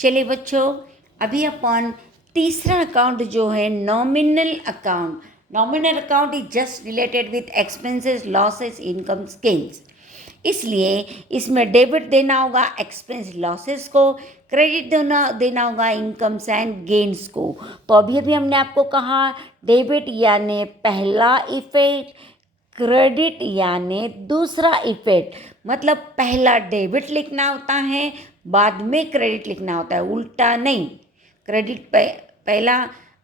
चलिए बच्चों, अभी अपन तीसरा अकाउंट जो है nominal account. Nominal account is just related with expenses, losses, incomes, gains. इसलिए इसमें डेबिट देना होगा एक्सपेंस लॉसेस को, क्रेडिट देना होगा इनकम्स एंड गेन्स को। तो अभी अभी हमने आपको कहा डेबिट यानी पहला इफेक्ट, क्रेडिट यानी दूसरा इफेक्ट। मतलब पहला डेबिट लिखना होता है, बाद में क्रेडिट लिखना होता है, उल्टा नहीं। क्रेडिट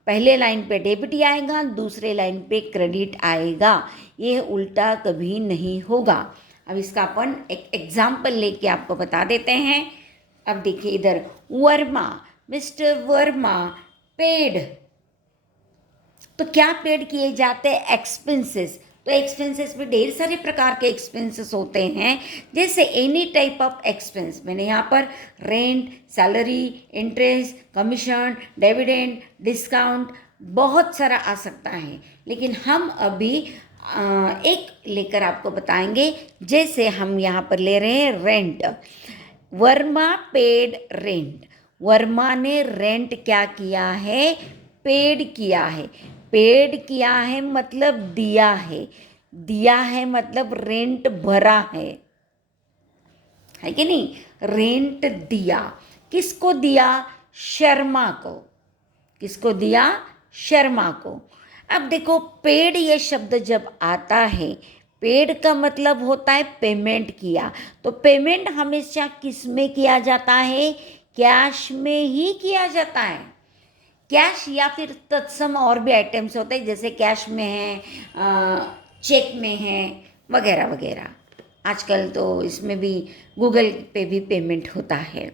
पहले लाइन पे डेबिट ही आएगा, दूसरे लाइन पे क्रेडिट आएगा। ये उल्टा कभी नहीं होगा। अब इसका अपन एक एग्जाम्पल लेके आपको बता देते हैं। अब देखिए इधर, वर्मा, मिस्टर वर्मा पेड। तो क्या पेड किए जाते हैं? एक्सपेंसेस। तो एक्सपेंसेस में ढेर सारे प्रकार के एक्सपेंसेस होते हैं, जैसे एनी टाइप ऑफ एक्सपेंस। मैंने यहाँ पर rent, salary, interest, commission, dividend, discount, बहुत सारा आ सकता है। लेकिन हम अभी एक लेकर आपको बताएंगे। जैसे हम यहाँ पर ले रहे हैं rent. Verma paid rent. Verma ने रेंट क्या किया है? पेड किया है। पेड किया है मतलब दिया है। दिया है मतलब रेंट भरा है कि नहीं? रेंट दिया। किसको दिया? शर्मा को। किसको दिया? शर्मा को। अब देखो, पेड ये शब्द जब आता है, पेड का मतलब होता है पेमेंट किया। तो पेमेंट हमेशा किस में किया जाता है? कैश में ही किया जाता है। कैश या फिर तत्सम और भी आइटम्स होते हैं, जैसे कैश में है, चेक में है, वगैरह वगैरह। आजकल तो इसमें भी गूगल पे भी पेमेंट होता है।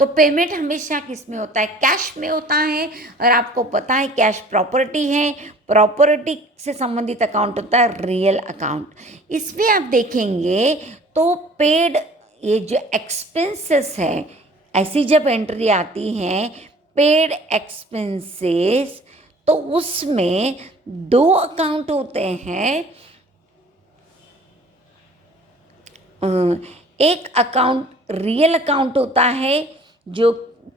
तो पेमेंट हमेशा किस में होता है? कैश में होता है। और आपको पता है कैश प्रॉपर्टी है। प्रॉपर्टी से संबंधित अकाउंट होता है रियल अकाउंट। इसमें आप देखेंगे तो पेड, ये जो एक्सपेंसेस है, ऐसी जब एंट्री आती है पेड एक्सपेंसेस, तो उसमें दो अकाउंट होते हैं। एक अकाउंट रियल अकाउंट होता है जो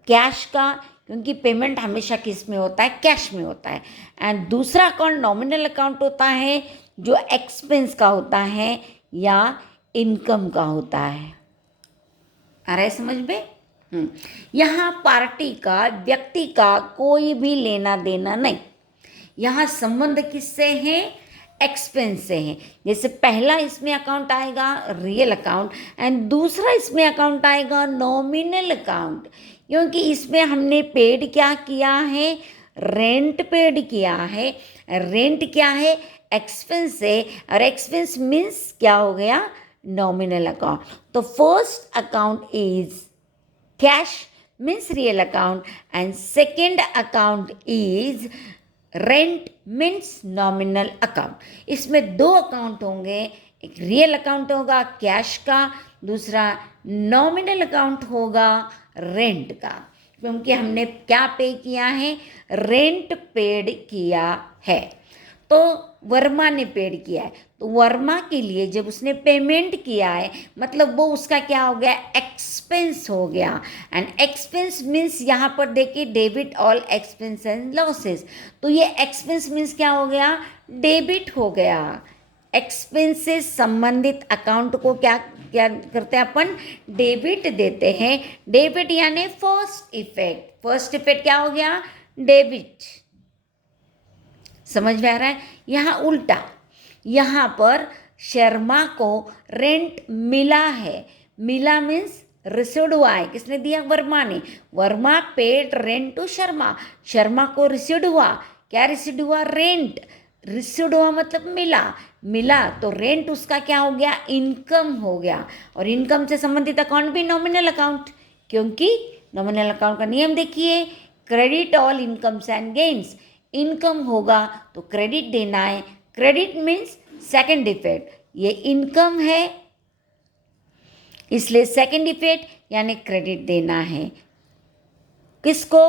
कैश का, क्योंकि पेमेंट हमेशा किस में होता है? कैश में होता है। एंड दूसरा अकाउंट नॉमिनल अकाउंट होता है जो एक्सपेंस का होता है या इनकम का होता है। आ रहा है समझ में? यहाँ पार्टी का, व्यक्ति का कोई भी लेना देना नहीं। यहाँ संबंध किससे है? एक्सपेंस से है। जैसे पहला इसमें अकाउंट आएगा रियल अकाउंट, एंड दूसरा इसमें अकाउंट आएगा नॉमिनल अकाउंट। क्योंकि इसमें हमने पेड क्या किया है? रेंट पेड किया है। रेंट क्या है? एक्सपेंस है। और एक्सपेंस मीन्स क्या हो गया? Nominal account. तो first account is cash means real account, and second account is rent means nominal account. इसमें दो अकाउंट होंगे, एक रियल अकाउंट होगा कैश का, दूसरा नॉमिनल अकाउंट होगा रेंट का। क्योंकि हमने क्या पे किया है? रेंट पेड किया है। तो वर्मा ने पेड किया है, तो वर्मा के लिए जब उसने पेमेंट किया है, मतलब वो उसका क्या हो गया? एक्सपेंस हो गया। एंड एक्सपेंस मीन्स यहाँ पर देखिए debit all expense and losses. तो ये एक्सपेंस मीन्स क्या हो गया? डेबिट हो गया। एक्सपेंस से संबंधित अकाउंट को क्या क्या करते हैं अपन? डेबिट देते हैं। डेबिट यानी फर्स्ट इफेक्ट। फर्स्ट इफेक्ट क्या हो गया? डेबिट। समझ में आ रहा है? यहाँ उल्टा, यहाँ पर शर्मा को रेंट मिला है। मिला मीन्स रिसीव्ड हुआ है। किसने दिया? वर्मा ने। Verma paid rent to Sharma. Sharma को रिसीव्ड हुआ। क्या रिसीव्ड हुआ? रेंट। रिसीव्ड हुआ मतलब मिला। मिला तो रेंट उसका क्या हो गया? इनकम हो गया। और इनकम से संबंधित अकाउंट भी नॉमिनल अकाउंट, क्योंकि नॉमिनल अकाउंट का नियम देखिए, credit all incomes and gains. Income होगा तो क्रेडिट देना है। Credit means second effect. ये इनकम है, इसलिए सेकंड इफेक्ट यानी क्रेडिट देना है। किसको?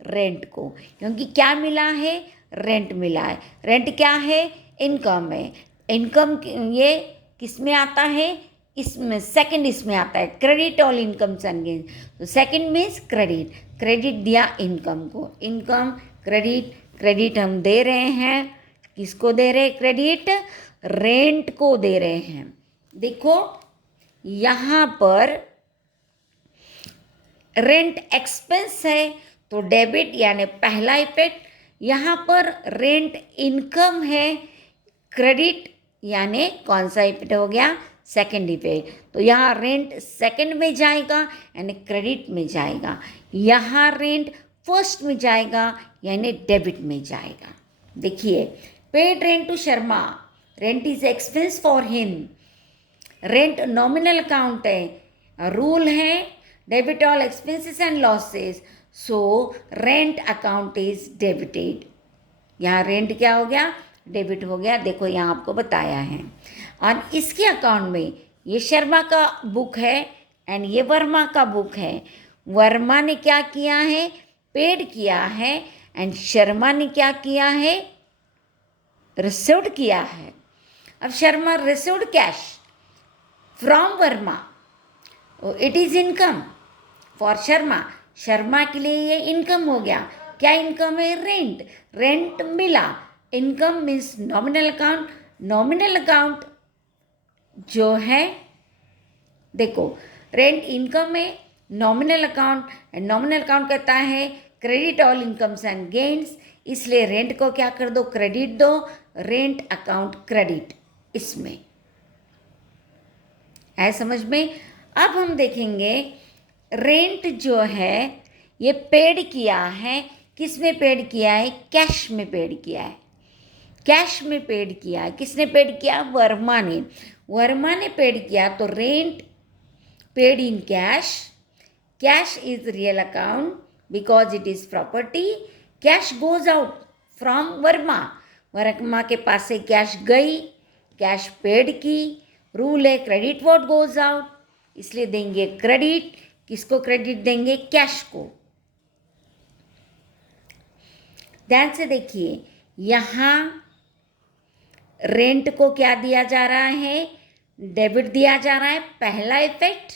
रेंट को। क्योंकि क्या मिला है? रेंट मिला है। रेंट क्या है? इनकम है। इनकम ये किस में आता है? इसमें सेकंड इसमें आता है credit all incomes and gain. तो सेकंड मीन्स क्रेडिट, क्रेडिट दिया इनकम को, इनकम क्रेडिट, क्रेडिट हम दे रहे हैं, किसको दे रहे हैं क्रेडिट? रेंट को दे रहे हैं। देखो यहाँ पर रेंट एक्सपेंस है तो डेबिट यानी पहला इफेक्ट, यहाँ पर रेंट इनकम है क्रेडिट यानी कौन सा इफेक्ट हो गया? Second effect. तो यहाँ रेंट सेकंड में जाएगा यानी क्रेडिट में जाएगा, यहाँ रेंट फर्स्ट में जाएगा यानी डेबिट में जाएगा। देखिए paid rent to Sharma, rent is expense for him, rent nominal account है, रूल है debit all expenses and losses, so rent account is debited. यहाँ रेंट क्या हो गया? डेबिट हो गया। देखो यहाँ आपको बताया है। और इसके अकाउंट में ये शर्मा का बुक है एंड ये वर्मा का बुक है। वर्मा ने क्या किया है? पेड किया है एंड शर्मा ने क्या किया है? रिसीव्ड किया है। अब Sharma received cash from Verma, it is income for Sharma, Sharma के लिए ये इनकम हो गया। क्या इनकम है? रेंट, रेंट मिला। Income means nominal account, nominal account जो है देखो रेंट इनकम है, नॉमिनल अकाउंट, नॉमिनल अकाउंट कहता है credit all incomes and gains, इसलिए रेंट को क्या कर दो? क्रेडिट दो, रेंट अकाउंट क्रेडिट इसमें है समझ में। अब हम देखेंगे रेंट जो है ये पेड किया है, किस में पेड किया है? कैश में पेड किया है, कैश में पेड किया है। किसने पेड किया? वर्मा ने, वर्मा ने पेड किया। तो rent paid in cash, cash is real account because it is property, cash goes out from Verma, Verma के पास से कैश गई, कैश पेड की, रूल है क्रेडिट व्हाट गोज आउट, इसलिए देंगे क्रेडिट। किसको क्रेडिट देंगे? कैश को। ध्यान से देखिए यहाँ रेंट को क्या दिया जा रहा है? डेबिट दिया जा रहा है, पहला इफेक्ट।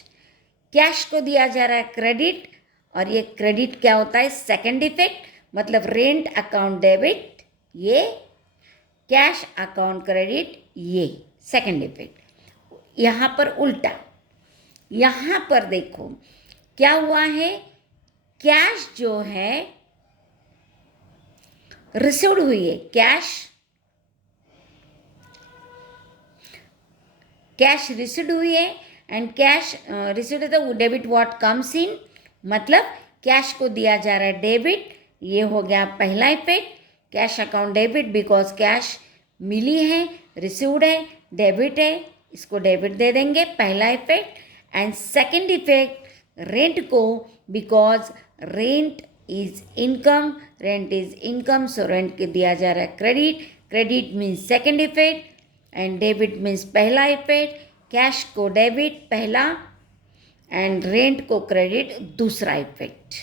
कैश को दिया जा रहा है क्रेडिट, और ये क्रेडिट क्या होता है? Second effect. मतलब रेंट अकाउंट डेबिट ये, कैश अकाउंट क्रेडिट ये सेकंड इफेक्ट। यहाँ पर उल्टा, यहाँ पर देखो क्या हुआ है? कैश जो है रिसीव्ड हुई है, कैश रिसीव्ड हुई है एंड कैश रिसीव्ड है तो डेबिट व्हाट कम्स इन, मतलब कैश को दिया जा रहा है डेबिट, ये हो गया पहला effect. Cash account debit because cash मिली है, रिसीव्ड है, डेबिट है, इसको डेबिट दे देंगे, पहला effect. And second effect rent को, because rent is income, rent is income, so rent के दिया जा रहा है credit, credit means second effect and debit means पहला इफेक्ट। कैश को डेबिट पहला एंड रेंट को क्रेडिट दूसरा इफेक्ट।